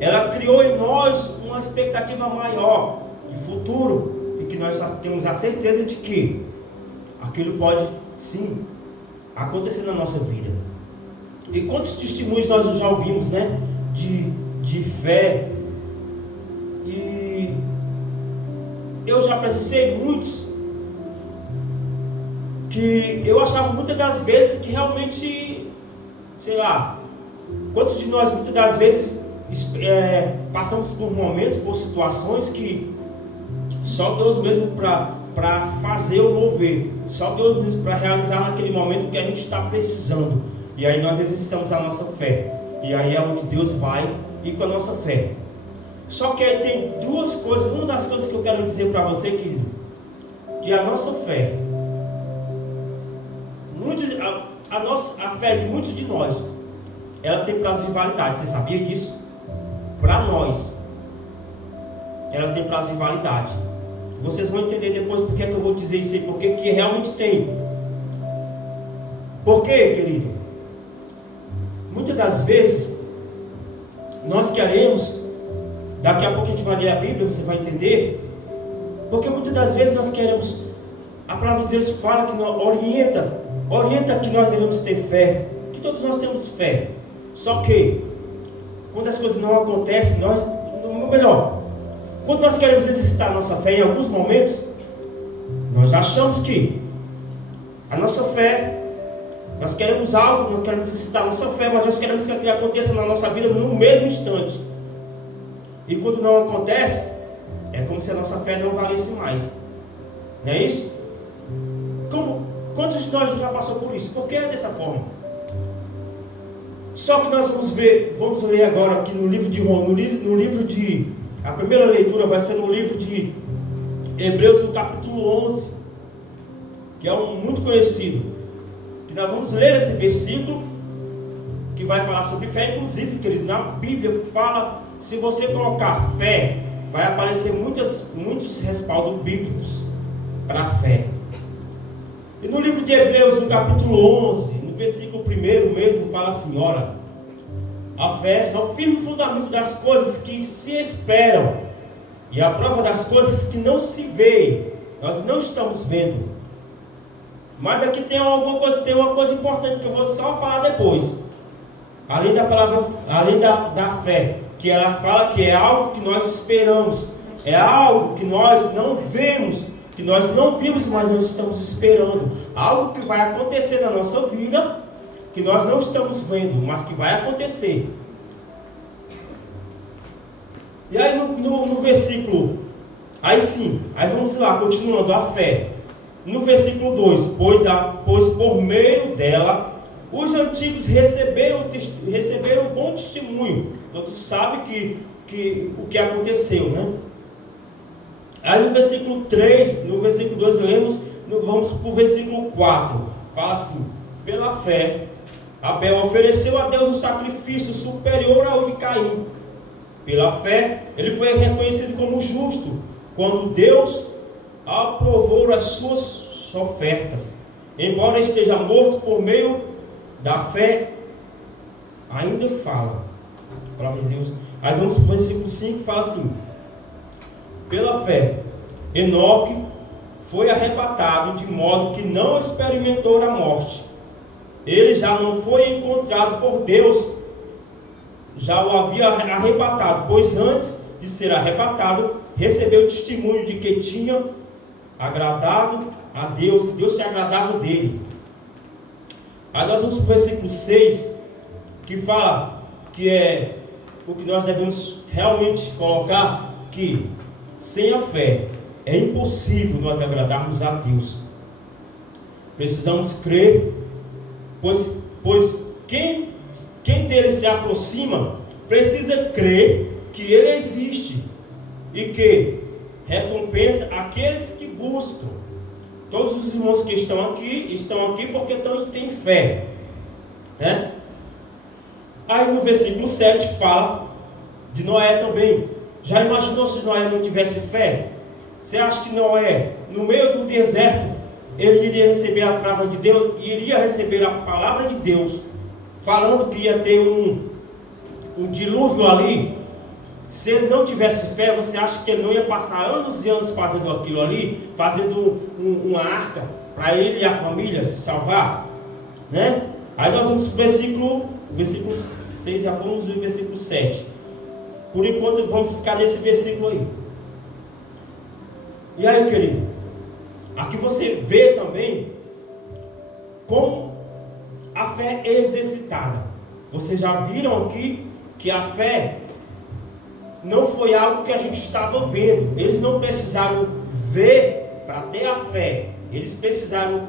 ela criou em nós uma expectativa maior de futuro, e que nós temos a certeza de que aquilo pode sim acontecer na nossa vida. E quantos testemunhos nós já ouvimos, né? De fé. E eu já presenciei muitos que eu achava muitas das vezes que realmente, sei lá, quantos de nós muitas das vezes passamos por momentos, por situações que só Deus mesmo para fazer o mover, só Deus mesmo para realizar naquele momento que a gente está precisando. E aí nós exercitamos a nossa fé, e aí é onde Deus vai ir com a nossa fé. Só que aí tem duas coisas. Uma das coisas que eu quero dizer para você, querido, que a nossa fé, a fé de muitos de nós, ela tem prazo de validade. Você sabia disso? Para nós, ela tem prazo de validade. Vocês vão entender depois porque é que eu vou dizer isso aí, porque que realmente tem. Por quê, querido? Muitas das vezes nós queremos, daqui a pouco a gente vai ler a Bíblia, você vai entender, porque muitas das vezes nós queremos, a palavra de Deus fala que orienta que nós devemos ter fé, que todos nós temos fé. Só que quando as coisas não acontecem, quando nós queremos exercitar a nossa fé, em alguns momentos nós achamos que a nossa fé, nós queremos algo, nós queremos exercitar a nossa fé, mas nós queremos que aquilo aconteça na nossa vida no mesmo instante. E quando não acontece, é como se a nossa fé não valesse mais. Não é isso? Quantos de nós já passou por isso? Por que é dessa forma? Só que nós vamos ler agora aqui no livro de a primeira leitura vai ser no livro de Hebreus, no capítulo 11, que é muito conhecido. Que nós vamos ler esse versículo que vai falar sobre fé. Inclusive, queridos, na Bíblia fala, se você colocar fé, vai aparecer muitos respaldos bíblicos para a fé. E no livro de Hebreus, no capítulo 11, no versículo 1 mesmo, fala assim: ora, a fé é o firme fundamento das coisas que se esperam e a prova das coisas que não se veem. Nós não estamos vendo. Mas aqui tem uma coisa importante que eu vou só falar depois. Além da palavra, além da fé, que ela fala que é algo que nós esperamos, é algo que nós não vemos, que nós não vimos, mas nós estamos esperando. Algo que vai acontecer na nossa vida, que nós não estamos vendo, mas que vai acontecer. E aí no versículo, aí vamos lá, continuando a fé. No versículo 2, pois por meio dela os antigos receberam bom testemunho. Todos sabem o que aconteceu, né? Aí no versículo 3, no versículo 2 vamos para o versículo 4. Fala assim: pela fé, Abel ofereceu a Deus um sacrifício superior ao de Caim. Pela fé, ele foi reconhecido como justo, quando Deus aprovou as suas ofertas. Embora esteja morto, por meio da fé, ainda fala. A palavra de Deus. Aí vamos para o versículo 5, fala assim: pela fé, Enoque foi arrebatado de modo que não experimentou a morte. Ele já não foi encontrado por Deus, já o havia arrebatado, pois antes de ser arrebatado, recebeu testemunho de que tinha agradado a Deus, que Deus se agradava dele. Aí nós vamos para o versículo 6, que fala que é o que nós devemos realmente colocar, que sem a fé é impossível nós agradarmos a Deus. Precisamos crer, pois quem dele se aproxima precisa crer que ele existe e que recompensa aqueles que buscam. Todos os irmãos que estão aqui porque têm fé, né? Aí no versículo 7 fala de Noé também. Já imaginou se Noé não tivesse fé? Você acha que Noé, no meio do deserto, ele iria receber a palavra de Deus, iria receber a palavra de Deus, falando que ia ter um dilúvio ali? Se ele não tivesse fé, você acha que ele não ia passar anos e anos fazendo aquilo ali, fazendo uma arca para ele e a família se salvar, né? Aí nós vamos para o versículo 6, já fomos no versículo 7. Por enquanto vamos ficar nesse versículo aí. E aí, querido, aqui você vê também como a fé é exercitada. Vocês já viram aqui que a fé não foi algo que a gente estava vendo. Eles não precisaram ver para ter a fé. Eles precisaram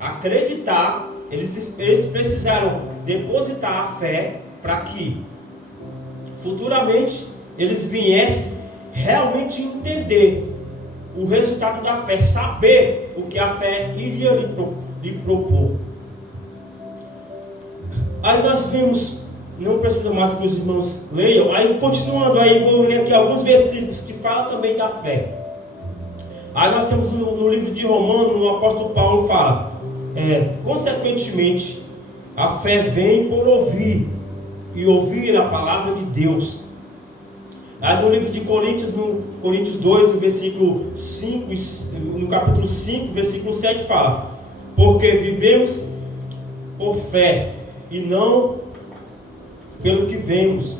acreditar. Eles precisaram depositar a fé para que futuramente eles viessem realmente entender o resultado da fé, saber o que a fé iria lhe propor. Aí nós vimos, não precisa mais que os irmãos leiam, aí continuando, aí vou ler aqui alguns versículos que falam também da fé. Aí nós temos no livro de Romanos, o apóstolo Paulo fala, consequentemente, a fé vem por ouvir, e ouvir a palavra de Deus. Aí no livro de Coríntios, no Coríntios 2, no versículo 5, no capítulo 5, versículo 7 fala, porque vivemos por fé, e não pelo que vemos,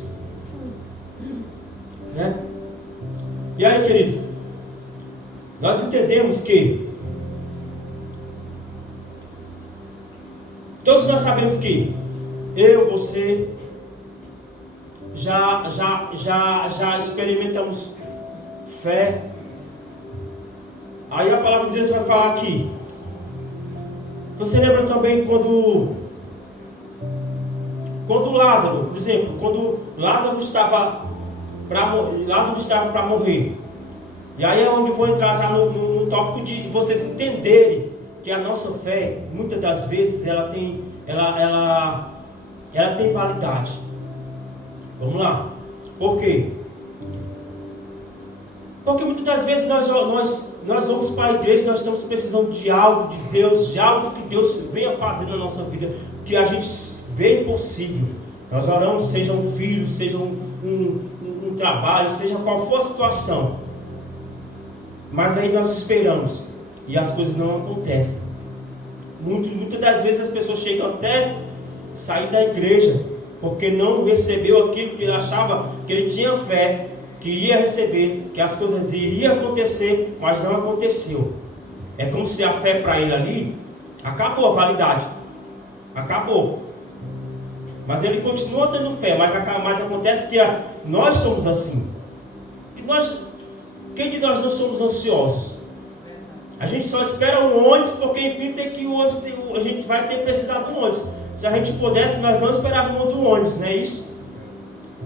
né? E aí, queridos, nós entendemos que todos nós sabemos que eu, você já experimentamos fé. Aí a palavra de Deus vai falar aqui. Você lembra também quando Lázaro, por exemplo, quando Lázaro estava para morrer. E aí é onde eu vou entrar já no tópico de vocês entenderem que a nossa fé, muitas das vezes, ela tem validade. Vamos lá. Por quê? Porque muitas das vezes nós vamos para a igreja, nós estamos precisando de algo de Deus, de algo que Deus venha fazer na nossa vida, que a gente vê impossível. Nós oramos, seja um filho, seja um trabalho, seja qual for a situação. Mas aí nós esperamos e as coisas não acontecem. Muitas das vezes as pessoas chegam até sair da igreja porque não recebeu aquilo que ele achava que ele tinha fé, que ia receber, que as coisas iriam acontecer, mas não aconteceu. É como se a fé para ele ali acabou a validade, acabou. Mas ele continua tendo fé, mas acontece que nós somos assim. Quem de nós não somos ansiosos? A gente só espera o ônibus, porque enfim tem que o ônibus, a gente vai ter precisado do ônibus. Se a gente pudesse, nós não esperávamos do ônibus, não é isso?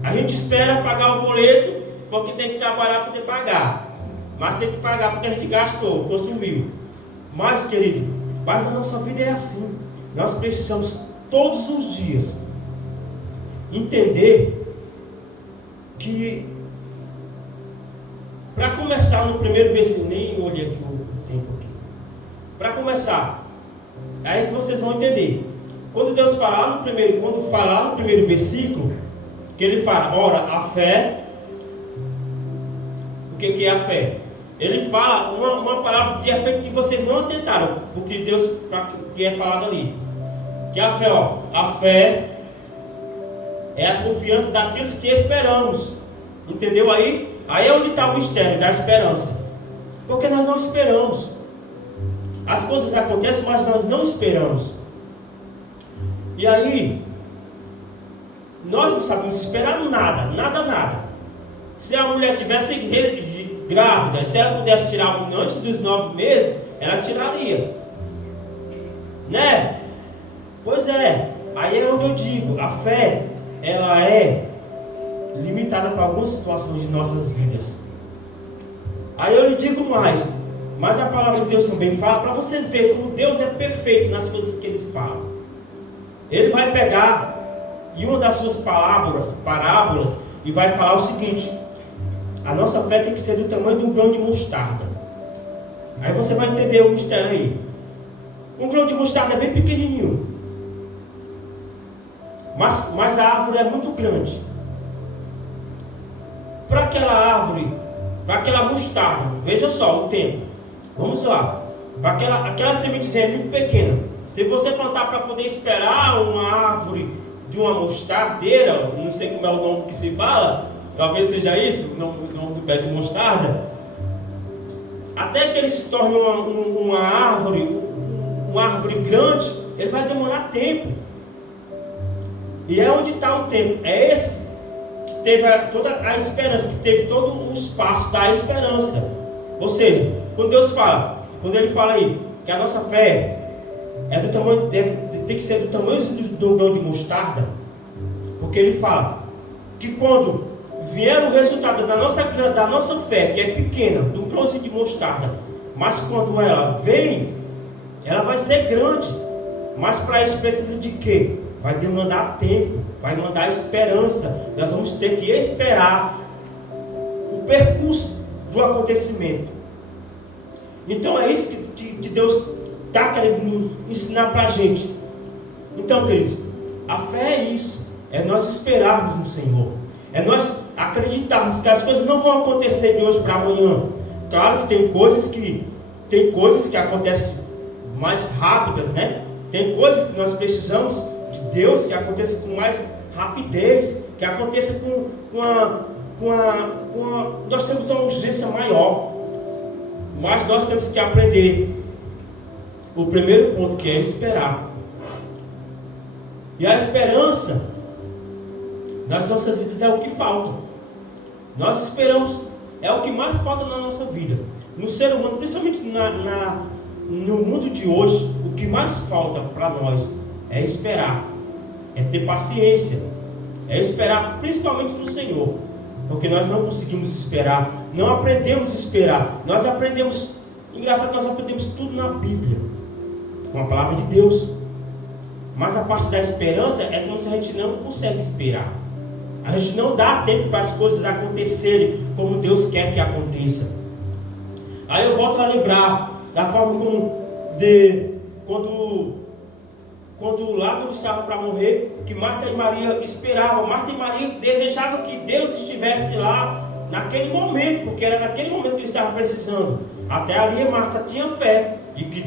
A gente espera pagar o boleto, porque tem que trabalhar para poder pagar. Mas tem que pagar porque a gente gastou, consumiu. Mas, querido, a nossa vida é assim. Nós precisamos todos os dias entender que, para começar no primeiro versículo, nem olhei aqui o tempo aqui. Para começar, aí que vocês vão entender. Quando Deus falar no primeiro versículo, que ele fala, ora, a fé, o que é a fé? Ele fala uma palavra que de repente vocês não atentaram, porque Deus, que é falado ali. Que a fé é a confiança daqueles que esperamos. Entendeu aí? Aí é onde está o mistério da esperança. Porque nós não esperamos. As coisas acontecem, mas nós não esperamos. E aí, nós não sabemos esperar nada. Se a mulher tivesse grávida, se ela pudesse tirar antes dos 9 meses, ela tiraria. Né? Pois é. Aí é onde eu digo, a fé, ela é limitada para algumas situações de nossas vidas. Aí eu lhe digo mais, mas a palavra de Deus também fala, para vocês verem como Deus é perfeito nas coisas que Ele fala. Ele vai pegar em uma das suas parábolas e vai falar o seguinte: a nossa fé tem que ser do tamanho de um grão de mostarda. Aí você vai entender o mistério aí. Um grão de mostarda é bem pequenininho, mas a árvore é muito grande. para aquela árvore, para aquela mostarda, veja só o tempo. Vamos lá. Para aquela sementezinha muito pequena. Se você plantar para poder esperar uma árvore de uma mostardeira, não sei como é o nome que se fala, talvez seja isso, o nome do pé de mostarda, até que ele se torne uma árvore grande, ele vai demorar tempo. E é onde está o tempo. É esse que teve toda a esperança, que teve todo o espaço da esperança. Ou seja, quando ele fala aí que a nossa fé é do tamanho, tem que ser do tamanho do grão de mostarda, porque ele fala que quando vier o resultado da nossa fé, que é pequena, do grãozinho de mostarda, mas quando ela vem, ela vai ser grande. Mas para isso precisa de quê? Vai demandar tempo, vai mandar esperança. Nós vamos ter que esperar o percurso do acontecimento. Então é isso que Deus está querendo nos ensinar para a gente. Então, queridos, a fé é isso. É nós esperarmos no Senhor. É nós acreditarmos que as coisas não vão acontecer de hoje para amanhã. Claro que tem coisas que acontecem mais rápidas, né? Tem coisas que nós precisamos de Deus que aconteça com mais rapidez, que aconteça nós temos uma urgência maior. Mas nós temos que aprender o primeiro ponto, que é esperar. E a esperança nas nossas vidas é o que falta. Nós esperamos, é o que mais falta na nossa vida. No ser humano, principalmente no mundo de hoje, o que mais falta para nós é esperar, é ter paciência, é esperar principalmente no Senhor. Porque nós não conseguimos esperar, não aprendemos a esperar. Nós aprendemos tudo na Bíblia, com a palavra de Deus. Mas a parte da esperança é como se a gente não consegue esperar. A gente não dá tempo para as coisas acontecerem como Deus quer que aconteça. Aí eu volto a lembrar da forma quando Lázaro estava para morrer, que Marta e Maria esperavam. Marta e Maria desejavam que Deus estivesse lá naquele momento, porque era naquele momento que ele estava precisando. Até ali Marta tinha fé de que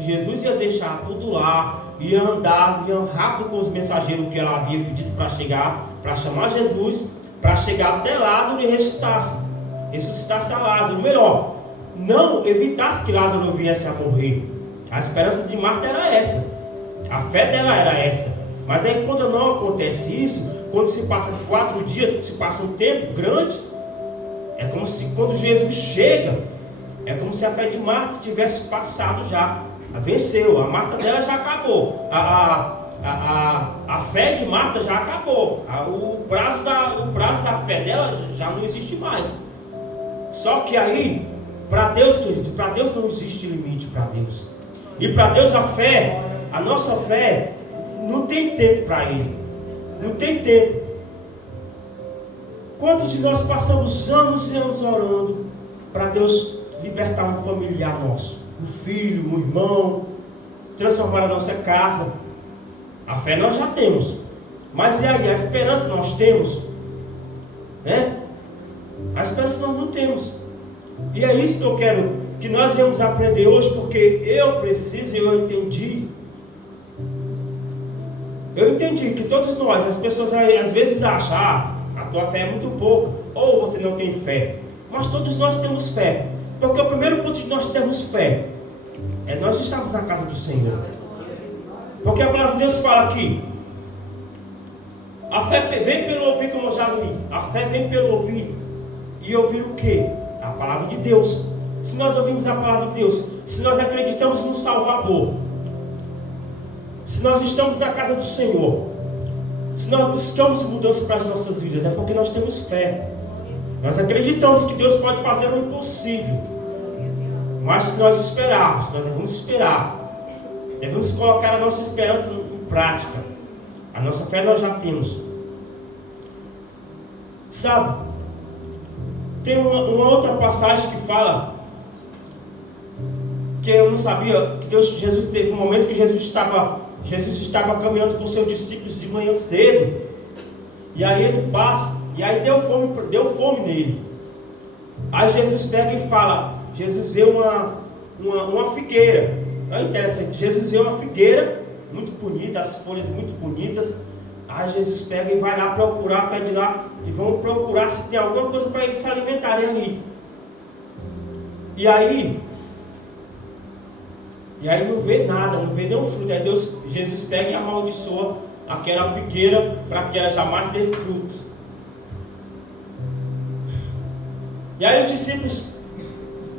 Jesus ia deixar tudo lá, ia andar, ia rápido com os mensageiros que ela havia pedido para chegar, para chamar Jesus, para chegar até Lázaro e ressuscitasse a Lázaro. Melhor, não evitasse que Lázaro viesse a morrer. A esperança de Marta era essa. A fé dela era essa. Mas aí quando não acontece isso, quando se passa 4 dias, se passa um tempo grande, é como se quando Jesus chega, é como se a fé de Marta tivesse passado já. Venceu, a Marta dela já acabou. A fé de Marta já acabou. O prazo da fé dela já não existe mais. Só que aí, para Deus, querido, para Deus não existe limite para Deus. E para Deus a nossa fé não tem tempo para Ele. Não tem tempo. Quantos de nós passamos anos e anos orando para Deus libertar um familiar nosso? Um filho, um irmão, transformar a nossa casa. A fé nós já temos. Mas e aí, a esperança nós temos? Né? A esperança nós não temos. E é isso que eu quero que nós venhamos aprender hoje, porque eu entendi que todos nós, as pessoas às vezes acham, a tua fé é muito pouco, ou você não tem fé. Mas todos nós temos fé. Porque o primeiro ponto de nós termos fé é nós estarmos na casa do Senhor. Porque a palavra de Deus fala aqui, a fé vem pelo ouvir, como eu já li. A fé vem pelo ouvir. E ouvir o quê? A palavra de Deus. Se nós ouvimos a palavra de Deus, se nós acreditamos no Salvador, se nós estamos na casa do Senhor, se nós buscamos mudança para as nossas vidas, é porque nós temos fé. Nós acreditamos que Deus pode fazer o impossível. Mas se nós esperarmos, nós devemos esperar. Devemos colocar a nossa esperança em prática. A nossa fé nós já temos. Sabe? Tem uma outra passagem que fala que eu não sabia, que Jesus teve um momento que Jesus estava caminhando com seus discípulos de manhã cedo. E aí ele passa E aí deu fome nele. Aí Jesus pega e fala, Jesus vê uma figueira. É interessante, Jesus vê uma figueira muito bonita, as folhas muito bonitas. Aí Jesus pega e vai lá procurar, pede lá, e vão procurar se tem alguma coisa para eles se alimentarem ali. E aí não vê nada, não vê nenhum fruto. Aí Jesus pega e amaldiçoa aquela figueira para que ela jamais dê frutos. E aí os discípulos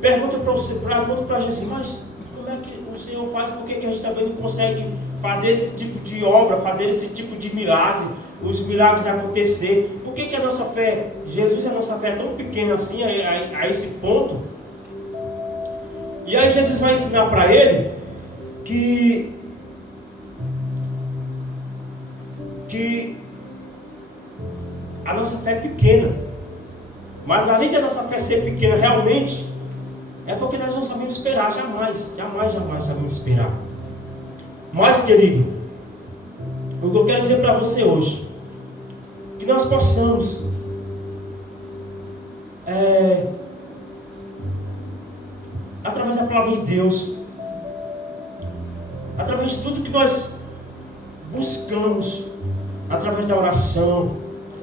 perguntam para Jesus, mas como é que o Senhor faz? Por que a gente também não consegue fazer esse tipo de obra, fazer esse tipo de milagre, os milagres acontecer? Por que a nossa fé, Jesus, a nossa fé é tão pequena assim, a esse ponto? E aí Jesus vai ensinar para ele que a nossa fé é pequena. Mas além da nossa fé ser pequena realmente, é porque nós não sabemos esperar, jamais sabemos esperar. Mas, querido, o que eu quero dizer para você hoje, que nós possamos através da palavra de Deus, através de tudo que nós buscamos, através da oração,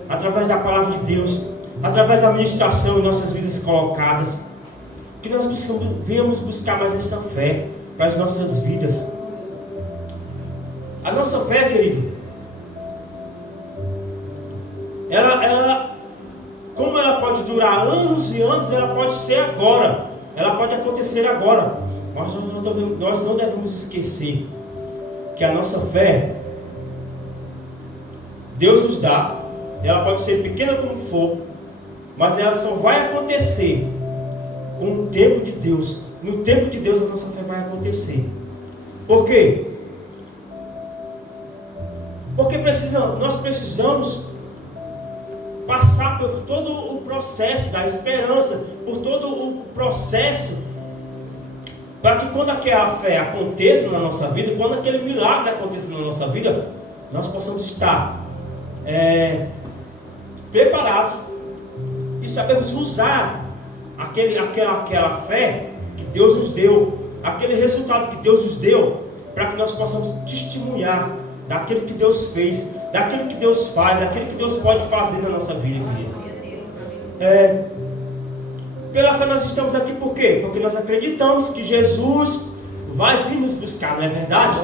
através da palavra de Deus, através da ministração em nossas vidas colocadas, que nós venhamos buscar mais essa fé para as nossas vidas. A nossa fé, querido, ela como ela pode durar anos e anos, ela pode ser agora, ela pode acontecer agora, mas nós não devemos esquecer que a nossa fé, Deus nos dá, ela pode ser pequena como for, mas ela só vai acontecer com o tempo de Deus. No tempo de Deus a nossa fé vai acontecer. Por quê? Porque nós precisamos passar por todo o processo da esperança, por todo o processo, para que quando aquela fé aconteça na nossa vida, quando aquele milagre aconteça na nossa vida, nós possamos estar preparados e sabemos usar aquela fé que Deus nos deu, aquele resultado que Deus nos deu, para que nós possamos testemunhar daquilo que Deus fez, daquilo que Deus faz, daquilo que Deus pode fazer na nossa vida, querido. Pela fé nós estamos aqui por quê? Porque nós acreditamos que Jesus vai vir nos buscar, não é verdade?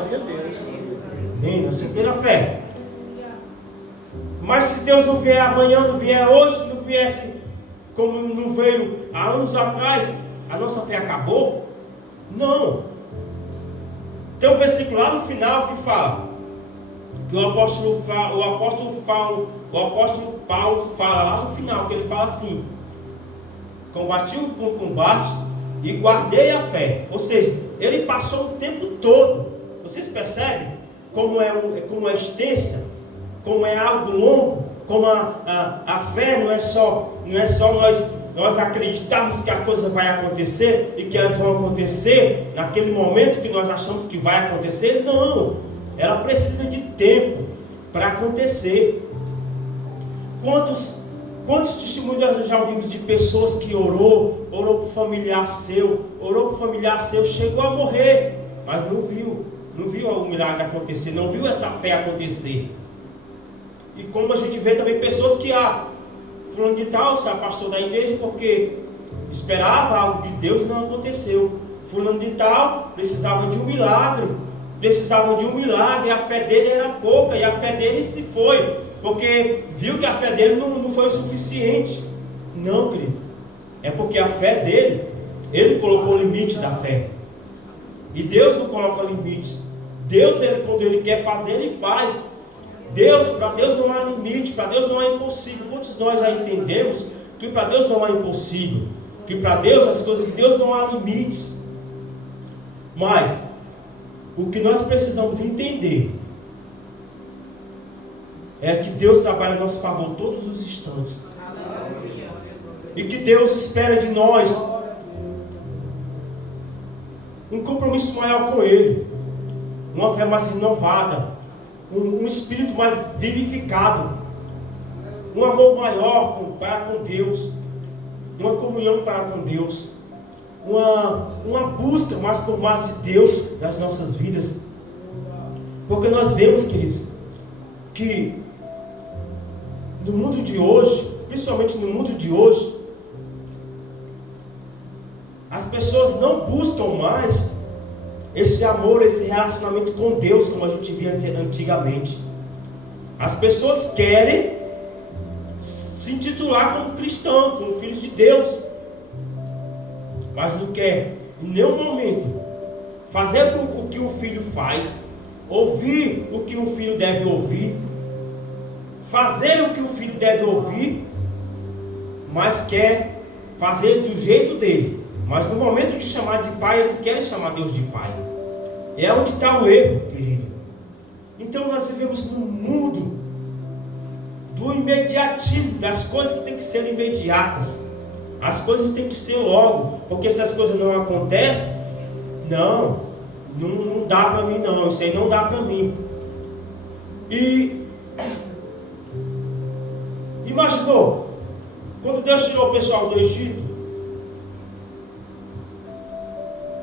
Amém, nós somos pela fé. Mas se Deus não vier amanhã, não vier hoje, não viesse como não veio há anos atrás, a nossa fé acabou? Não. Tem um versículo lá no final que fala, que o apóstolo Paulo fala lá no final, que ele fala assim: combati o bom combate e guardei a fé. Ou seja, ele passou o tempo todo. Vocês percebem como é extensa, como é algo longo, como a fé não é só nós acreditarmos que a coisa vai acontecer e que elas vão acontecer naquele momento que nós achamos que vai acontecer. Não, ela precisa de tempo para acontecer. Quantos testemunhos nós já ouvimos de pessoas que orou por familiar seu, chegou a morrer, mas não viu o milagre acontecer, não viu essa fé acontecer. E como a gente vê também pessoas que fulano de tal se afastou da igreja porque esperava algo de Deus e não aconteceu. Fulano de tal precisava de um milagre, a fé dele era pouca e a fé dele se foi, porque viu que a fé dele não foi suficiente. Não, querido, é porque a fé dele, ele colocou o limite da fé. E Deus não coloca limites. Deus, quando ele quer fazer, ele faz. Para Deus não há limite, para Deus não é impossível. Quantos nós já entendemos que para Deus não há impossível, que para Deus, as coisas de Deus não há limites. Mas o que nós precisamos entender é que Deus trabalha a nosso favor todos os instantes. E que Deus espera de nós um compromisso maior com Ele, uma fé mais renovada, um espírito mais vivificado. um amor maior para com Deus, uma comunhão para com Deus, uma busca mais por mais de Deus nas nossas vidas. Porque nós vemos, queridos, que no mundo de hoje, principalmente no mundo de hoje, as pessoas não buscam mais esse amor, esse relacionamento com Deus como a gente via antigamente. As pessoas querem se intitular como cristão, como filhos de Deus, mas não quer em nenhum momento fazer o que o filho faz, ouvir o que o filho deve ouvir, fazer o que o filho deve ouvir, mas quer fazer do jeito dele. Mas no momento de chamar de pai, eles querem chamar Deus de pai. É onde está o erro, querido. Então nós vivemos num mundo do imediatismo, das coisas têm que ser imediatas, as coisas têm que ser logo, porque se as coisas não acontecem, não dá para mim não, isso aí não dá para mim. E imaginou, quando Deus tirou o pessoal do Egito,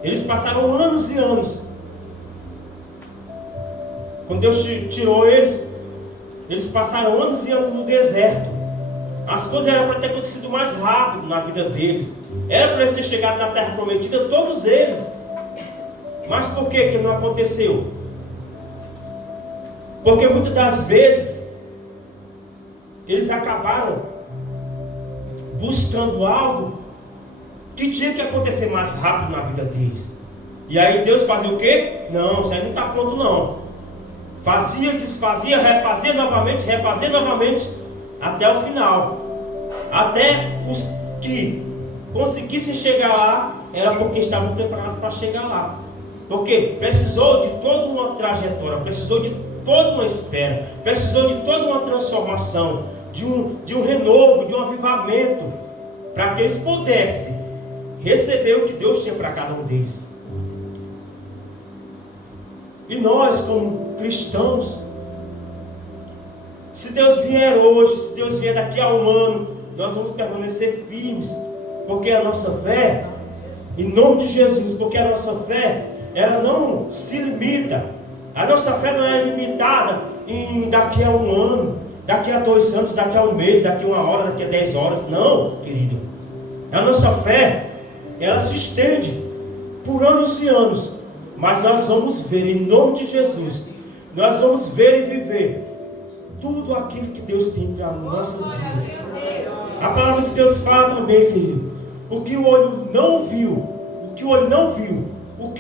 eles passaram anos e anos. Quando Deus tirou eles passaram anos e anos no deserto. As coisas eram para ter acontecido mais rápido na vida deles. Era para eles terem chegado na terra prometida, todos eles. Mas por que não aconteceu? Porque muitas das vezes eles acabaram buscando algo que tinha que acontecer mais rápido na vida deles. E aí Deus fazia o quê? Não, isso aí não está pronto não. Fazia, desfazia, refazia novamente, até o final. Até os que conseguissem chegar lá, era porque estavam preparados para chegar lá. Porque precisou de toda uma trajetória, precisou de toda uma espera, precisou de toda uma transformação, de um renovo, de um avivamento, para que eles pudessem receber o que Deus tinha para cada um deles. E nós, como cristãos, se Deus vier hoje, se Deus vier daqui a um ano, nós vamos permanecer firmes, porque a nossa fé, em nome de Jesus, porque a nossa fé, ela não se limita, a nossa fé não é limitada em daqui a um ano, daqui a 2 anos, daqui a um mês, daqui a 1 hora, daqui a 10 horas, não, querido. A nossa fé, ela se estende por anos e anos, mas nós vamos ver, em nome de Jesus, nós vamos ver e viver tudo aquilo que Deus tem para nossas vidas. A palavra de Deus fala também, querido, o que o olho não viu, o que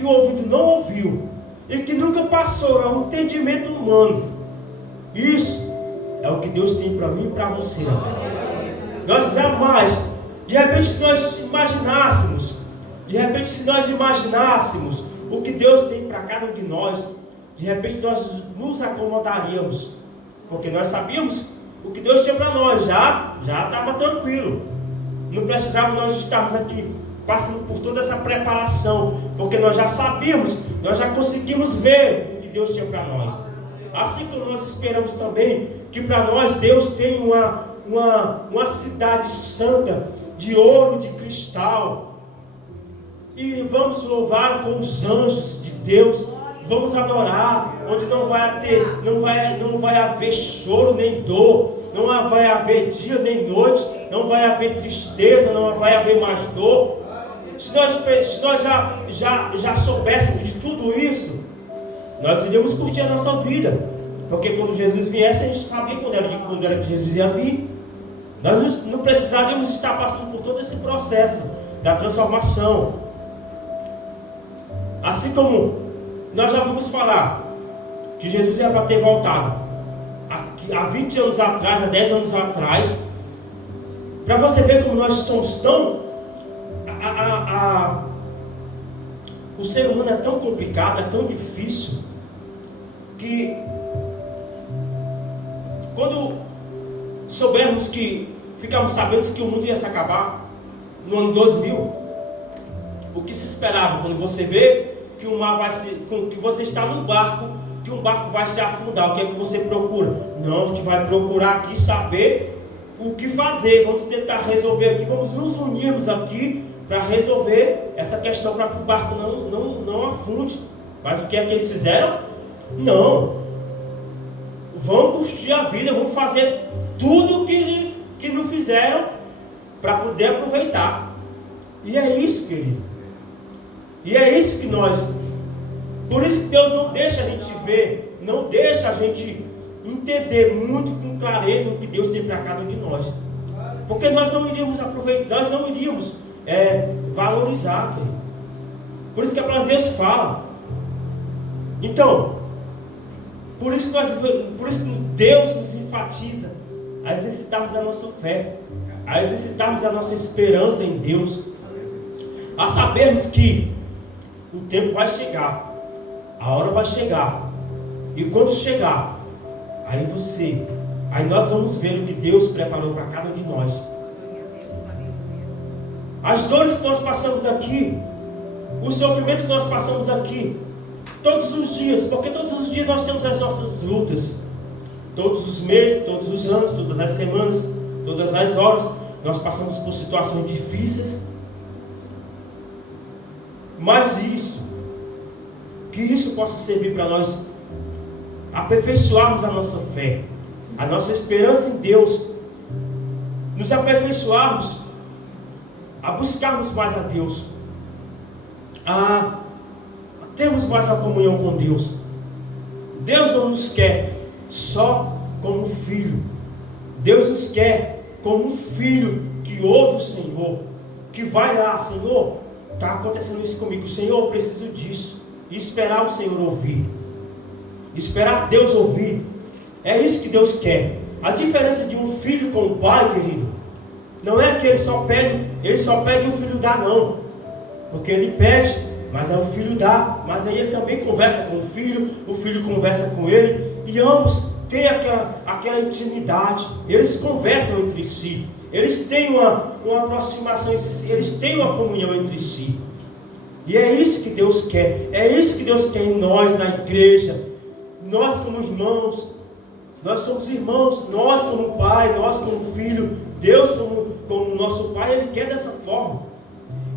o ouvido não ouviu, e que nunca passou ao entendimento humano, isso é o que Deus tem para mim e para você. Nós jamais, de repente se nós imaginássemos o que Deus tem para cada um de nós, de repente nós nos acomodaríamos, porque nós sabíamos o que Deus tinha para nós, já estava tranquilo, não precisava nós estarmos aqui passando por toda essa preparação, porque nós já sabíamos, nós já conseguimos ver o que Deus tinha para nós. Assim como nós esperamos também que para nós Deus tem uma cidade santa de ouro, de cristal, e vamos louvar com os anjos de Deus, vamos adorar, onde não vai haver choro nem dor, não vai haver dia nem noite, não vai haver tristeza, não vai haver mais dor. Se nós já soubéssemos de tudo isso, nós iríamos curtir a nossa vida, porque quando Jesus viesse, a gente sabia quando era que Jesus ia vir. Nós não precisaríamos estar passando por todo esse processo da transformação. Assim como nós já vimos falar que Jesus era para ter voltado há 20 anos atrás, há 10 anos atrás, para você ver como nós somos tão... O ser humano é tão complicado, é tão difícil, que quando soubermos ficamos sabendo que o mundo ia se acabar no ano 2000, o que se esperava quando você vê que o mar que você está num barco, que um barco vai se afundar, o que é que você procura? Não, a gente vai procurar aqui saber o que fazer, vamos tentar resolver aqui, vamos nos unirmos aqui para resolver essa questão, para que o barco não afunde. Mas o que é que eles fizeram? Não, vamos curtir a vida, vamos fazer tudo que não fizeram para poder aproveitar. E é isso, querido, e é isso que nós, por isso que Deus não deixa a gente ver, não deixa a gente entender muito com clareza o que Deus tem para cada um de nós, porque nós não iríamos aproveitar, nós não iríamos valorizar, querido. Por isso que a palavra de Deus fala. Então, por isso que Deus nos enfatiza a exercitarmos a nossa fé, a exercitarmos a nossa esperança em Deus, a sabermos que o tempo vai chegar, a hora vai chegar, e quando chegar, aí nós vamos ver o que Deus preparou para cada um de nós. As dores que nós passamos aqui, os sofrimentos que nós passamos aqui, todos os dias, porque todos os dias nós temos as nossas lutas, todos os meses, todos os anos, todas as semanas, todas as horas, nós passamos por situações difíceis, mas que isso possa servir para nós aperfeiçoarmos a nossa fé, a nossa esperança em Deus, nos aperfeiçoarmos, a buscarmos mais a Deus, a termos mais uma comunhão com Deus. Deus não nos quer só como filho, Deus nos quer como um filho que ouve o Senhor, que vai lá, Senhor, está acontecendo isso comigo, Senhor, eu preciso disso, e esperar o Senhor ouvir, esperar Deus ouvir, é isso que Deus quer. A diferença de um filho com o pai, querido, não é que ele só pede o filho dá, não, porque ele pede, mas aí o filho dá, mas aí ele também conversa com o filho conversa com ele, e ambos têm aquela intimidade, eles conversam entre si, eles têm uma aproximação, eles têm uma comunhão entre si, e é isso que Deus quer, é isso que Deus quer em nós, na igreja, nós como irmãos, nós somos irmãos, nós como pai, nós como filho, Deus como nosso pai, Ele quer dessa forma,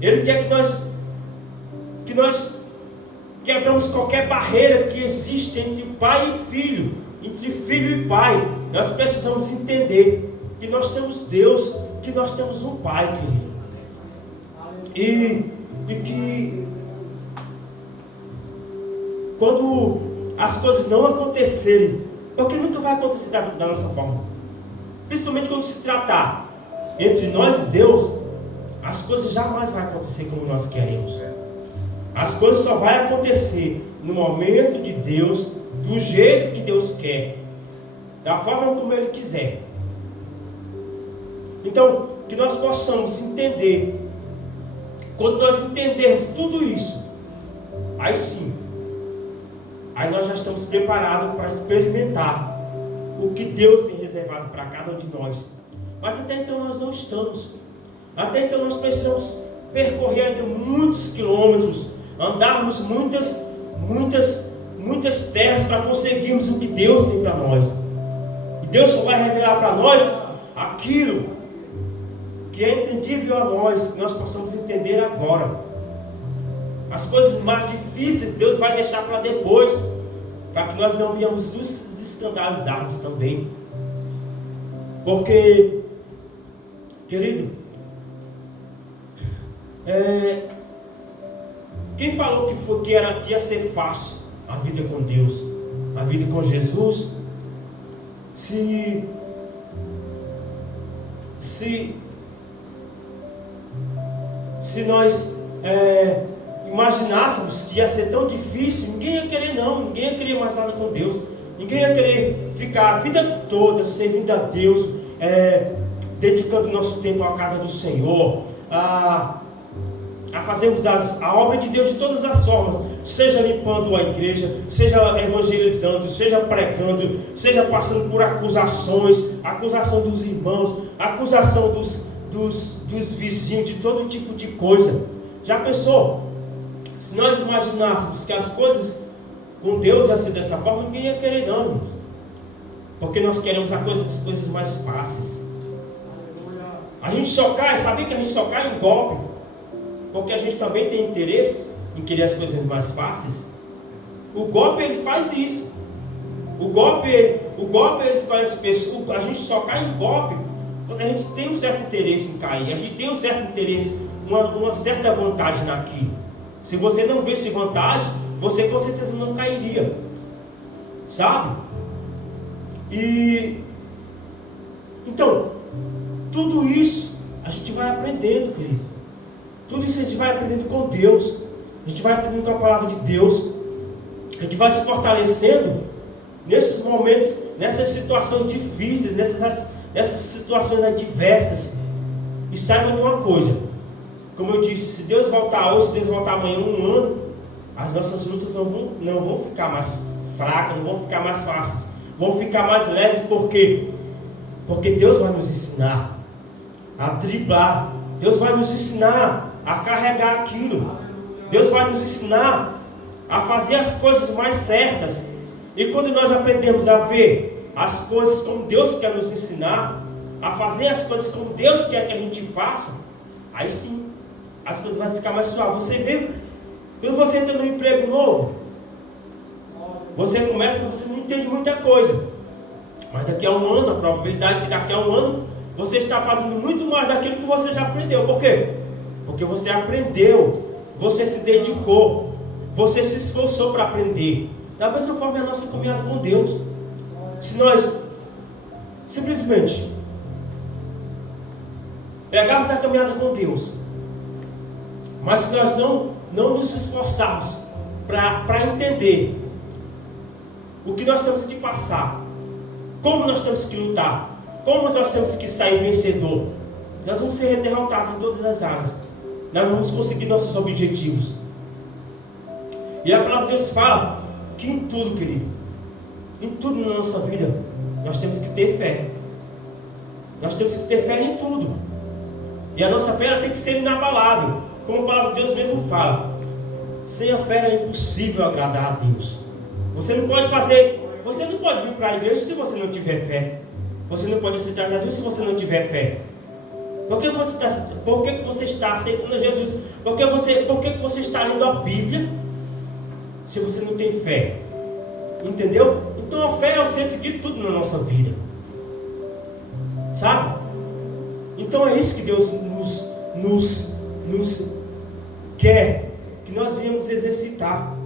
Ele quer que nós quebramos qualquer barreira que existe entre pai e filho, entre filho e pai. Nós precisamos entender que nós temos Deus, que nós temos um pai, querido, e que quando as coisas não acontecerem, porque nunca vai acontecer da nossa forma, principalmente quando se tratar entre nós e Deus, as coisas jamais vão acontecer como nós queremos. As coisas só vão acontecer no momento de Deus, do jeito que Deus quer, da forma como Ele quiser. Então, que nós possamos entender, quando nós entendermos tudo isso, aí sim, aí nós já estamos preparados para experimentar o que Deus tem reservado para cada um de nós. Mas até então nós não estamos. Até então nós precisamos percorrer ainda muitos quilômetros, andarmos muitas terras para conseguirmos o que Deus tem para nós. E Deus só vai revelar para nós aquilo que é entendível a nós, que nós possamos entender agora. As coisas mais difíceis Deus vai deixar para depois, para que nós não venhamos nos escandalizarmos também. Porque, querido, quem falou que ia ser fácil a vida com Deus, a vida com Jesus? Se nós imaginássemos que ia ser tão difícil, ninguém ia querer não, ninguém ia querer mais nada com Deus, ninguém ia querer ficar a vida toda servindo a Deus, dedicando o nosso tempo à casa do Senhor, a fazermos a obra de Deus de todas as formas, seja limpando a igreja, seja evangelizando, seja pregando, seja passando por acusação dos irmãos, acusação dos vizinhos, de todo tipo de coisa. Já pensou? Se nós imaginássemos que as coisas com Deus iam ser dessa forma, ninguém ia querer não, irmãos. Porque nós queremos as coisas mais fáceis. A gente só cai, sabia que a gente só cai em golpe? Porque a gente também tem interesse em querer as coisas mais fáceis. O golpe, ele faz isso. O golpe eles parecem pessoas. A gente só cai em golpe quando a gente tem um certo interesse em cair. A gente tem um certo interesse, uma certa vantagem naquilo. Se você não visse vantagem, você com certeza não cairia. Sabe? Então, tudo isso a gente vai aprendendo, querido. Tudo isso a gente vai aprendendo com Deus. A gente vai aprendendo com a palavra de Deus. A gente vai se fortalecendo nesses momentos, nessas situações difíceis, nessas situações adversas. E saiba de uma coisa, como eu disse, se Deus voltar hoje, se Deus voltar amanhã, um ano, as nossas lutas não vão ficar mais fracas, não vão ficar mais fáceis, vão ficar mais leves. Por quê? Porque Deus vai nos ensinar a driblar, Deus vai nos ensinar a carregar aquilo, Deus vai nos ensinar a fazer as coisas mais certas. E quando nós aprendemos a ver as coisas como Deus quer nos ensinar, a fazer as coisas como Deus quer que a gente faça, aí sim, as coisas vão ficar mais suaves. Você vê, quando você entra num emprego novo, você não entende muita coisa, mas daqui a um ano, a probabilidade de daqui a um ano, você está fazendo muito mais daquilo que você já aprendeu. Por quê? Porque você aprendeu, você se dedicou, você se esforçou para aprender. Da mesma forma é a nossa caminhada com Deus. Se nós simplesmente pegarmos a caminhada com Deus, mas se nós não nos esforçarmos para entender o que nós temos que passar, como nós temos que lutar, como nós temos que sair vencedor, nós vamos ser derrotados em todas as áreas. Nós vamos conseguir nossos objetivos. E a palavra de Deus fala que em tudo, querido, em tudo na nossa vida, nós temos que ter fé. Nós temos que ter fé em tudo. E a nossa fé ela tem que ser inabalável. Como a palavra de Deus mesmo fala, sem a fé é impossível agradar a Deus. Você não pode vir para a igreja se você não tiver fé. Você não pode aceitar Jesus se você não tiver fé. Por que você está aceitando Jesus? Por que você está lendo a Bíblia se você não tem fé? Entendeu? Então a fé é o centro de tudo na nossa vida. Sabe? Então é isso que Deus nos quer que nós venhamos exercitar.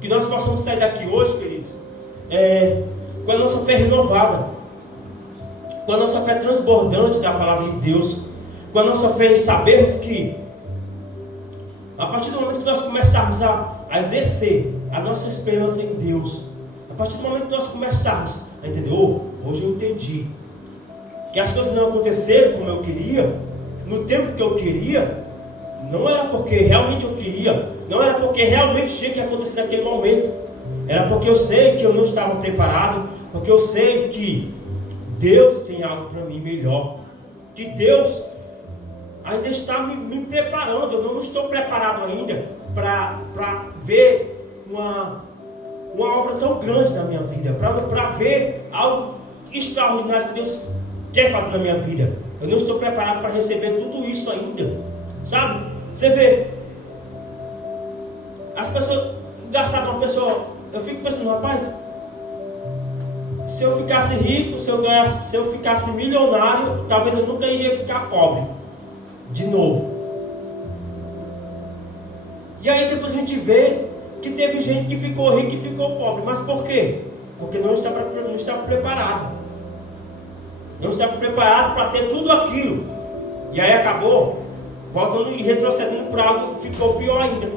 Que nós possamos sair daqui hoje, queridos, com a nossa fé renovada, com a nossa fé transbordante da palavra de Deus, com a nossa fé em sabermos que a partir do momento que nós começarmos a exercer a nossa esperança em Deus, a partir do momento que nós começarmos a entender, hoje eu entendi que as coisas não aconteceram como eu queria, no tempo que eu queria, não era porque realmente eu queria, não era porque realmente tinha que acontecer naquele momento, era porque eu sei que eu não estava preparado, porque eu sei que Deus tem algo para mim melhor, que Deus ainda está me preparando. Eu não estou preparado ainda para ver uma obra tão grande na minha vida, para ver algo extraordinário que Deus quer fazer na minha vida. Eu não estou preparado para receber tudo isso ainda, sabe? Você vê as pessoas, engraçado, uma pessoa, eu fico pensando, rapaz, se eu ficasse rico, se eu ficasse milionário, talvez eu nunca iria ficar pobre de novo. E aí depois a gente vê que teve gente que ficou rico e ficou pobre. Mas por quê? Porque não estava preparado. Não estava preparado para ter tudo aquilo. E aí acabou voltando e retrocedendo para algo que ficou pior ainda.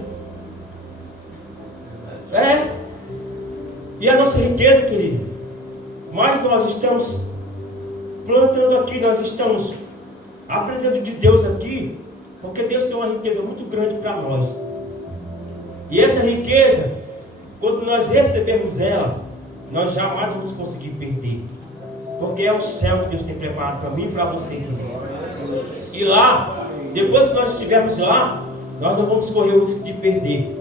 E a nossa riqueza, querido, mas nós estamos plantando aqui, nós estamos aprendendo de Deus aqui, porque Deus tem uma riqueza muito grande para nós. E essa riqueza, quando nós recebermos ela, nós jamais vamos conseguir perder, porque é o céu que Deus tem preparado para mim e para você também. E lá, depois que nós estivermos lá, nós não vamos correr o risco de perder.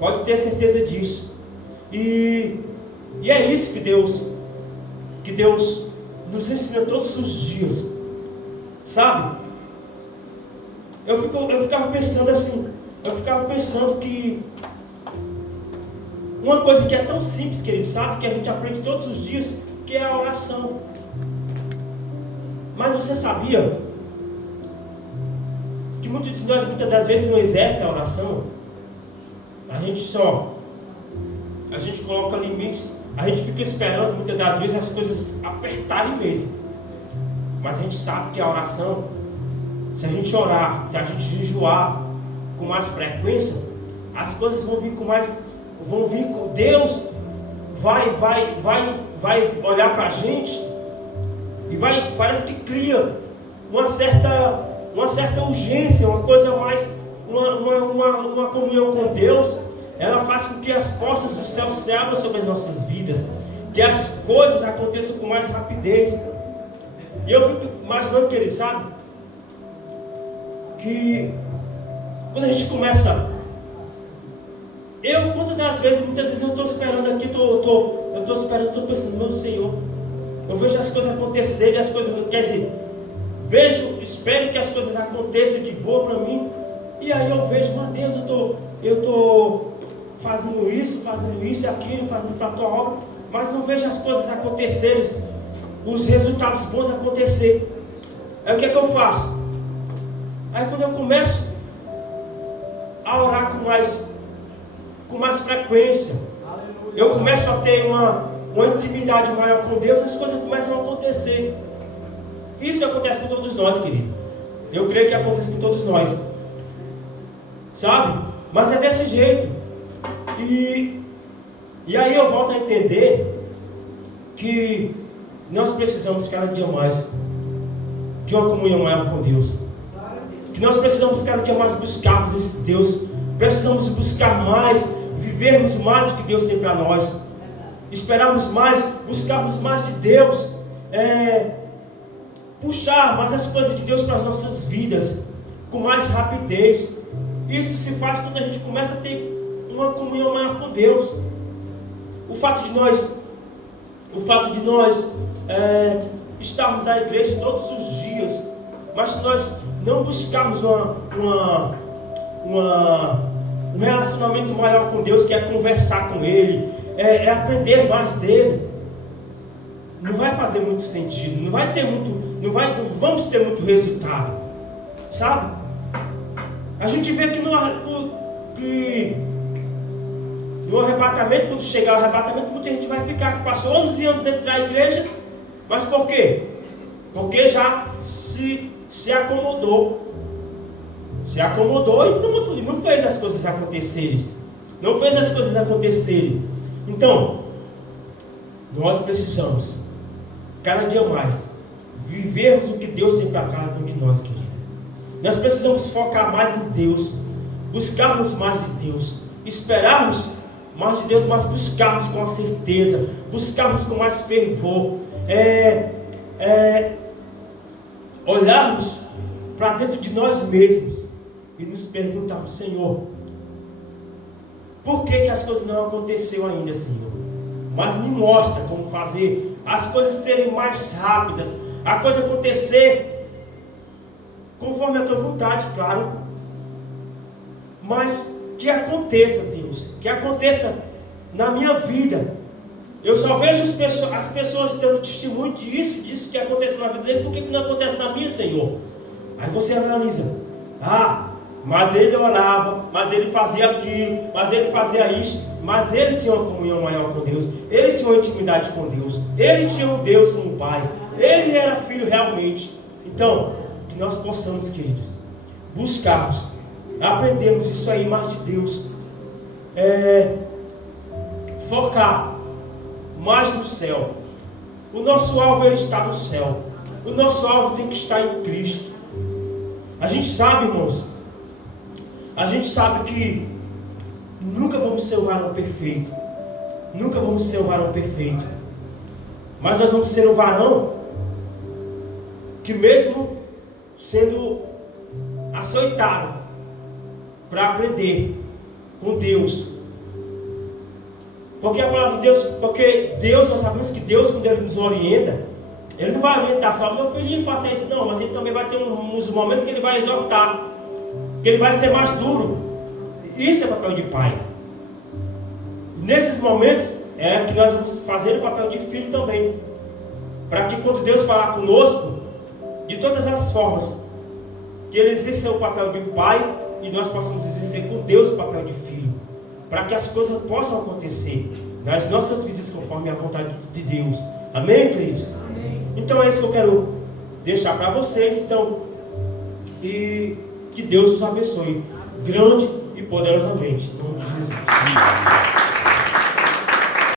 Pode ter certeza disso. E é isso que Deus nos ensina todos os dias. Sabe? Eu ficava pensando assim, que uma coisa que é tão simples, querido, sabe? Que a gente aprende todos os dias, que é a oração. Mas você sabia que muitas das vezes não exercem a oração? A gente coloca limites, a gente fica esperando muitas das vezes as coisas apertarem mesmo. Mas a gente sabe que a oração, se a gente orar, se a gente jejuar com mais frequência, as coisas vão vir com Deus, vai olhar para a gente e parece que cria uma certa urgência, uma coisa mais, uma comunhão com Deus. Ela faz com que as portas do céu se abram sobre as nossas vidas, que as coisas aconteçam com mais rapidez. E eu fico imaginando, querido, sabe, que quando a gente começa, muitas vezes eu estou esperando aqui, estou pensando, meu Senhor, eu vejo as coisas acontecerem, espero que as coisas aconteçam de boa para mim, e aí eu vejo, meu Deus, eu estou fazendo isso e aquilo, fazendo para a tua obra, mas não vejo as coisas acontecerem, os resultados bons acontecer. Aí o que é que eu faço? Aí quando eu começo a orar com mais frequência, eu começo a ter uma intimidade maior com Deus, as coisas começam a acontecer. Isso acontece com todos nós, querido. Eu creio que acontece com todos nós, sabe? Mas é desse jeito. E aí eu volto a entender que nós precisamos cada dia mais de uma comunhão maior com Deus. Que nós precisamos cada dia mais buscarmos esse Deus. Precisamos buscar mais, vivermos mais o que Deus tem para nós. Esperarmos mais, buscarmos mais de Deus. Puxar mais as coisas de Deus para as nossas vidas com mais rapidez. Isso se faz quando a gente começa a ter uma comunhão maior com Deus. O fato de nós estarmos na igreja todos os dias, mas se nós não buscarmos um relacionamento maior com Deus, que é conversar com Ele, é aprender mais dele, não vai fazer muito sentido, não vamos ter muito resultado, sabe? A gente vê que no arrebatamento, quando chegar o arrebatamento, muita gente vai ficar, que passou 11 anos dentro da igreja, mas por quê? Porque já se acomodou e pronto, e não fez as coisas acontecerem. Então, nós precisamos cada dia mais vivermos o que Deus tem para cada um de nós, querido. Nós precisamos focar mais em Deus, buscarmos mais de Deus, esperarmos mais de Deus, mas buscarmos com a certeza, buscarmos com mais fervor, olharmos para dentro de nós mesmos e nos perguntarmos: Senhor, por que as coisas não aconteceram ainda, Senhor? Mas me mostra como fazer as coisas serem mais rápidas, a coisa acontecer conforme a tua vontade, claro, mas que aconteça, Deus, que aconteça na minha vida. Eu só vejo as pessoas tendo testemunho disso que acontece na vida dele. Por que não acontece na minha, Senhor? Aí você analisa: mas ele orava, mas ele fazia aquilo, mas ele fazia isso, mas ele tinha uma comunhão maior com Deus, ele tinha uma intimidade com Deus, ele tinha um Deus como Pai, ele era filho realmente. Então, que nós possamos, queridos, buscarmos, aprendermos isso aí mais de Deus, focar mais no céu. O nosso alvo está no céu, o nosso alvo tem que estar em Cristo. A gente sabe, irmãos, a gente sabe que nunca vamos ser um varão perfeito, mas nós vamos ser um varão que, mesmo sendo açoitado para aprender com Deus, porque a palavra de Deus, nós sabemos que Deus, quando Ele nos orienta, Ele não vai orientar só, meu filhinho, faça isso, não, mas ele também vai ter uns momentos que ele vai exortar, que ele vai ser mais duro. Isso é papel de pai. E nesses momentos é que nós vamos fazer o papel de filho também, para que quando Deus falar conosco, de todas as formas, que Ele exerça o papel de pai e nós possamos exercer com Deus o papel de filho, para que as coisas possam acontecer nas nossas vidas conforme a vontade de Deus. Amém, queridos? Amém. Então é isso que eu quero deixar para vocês. Então, e que Deus os abençoe grande e poderosamente, em nome de Jesus.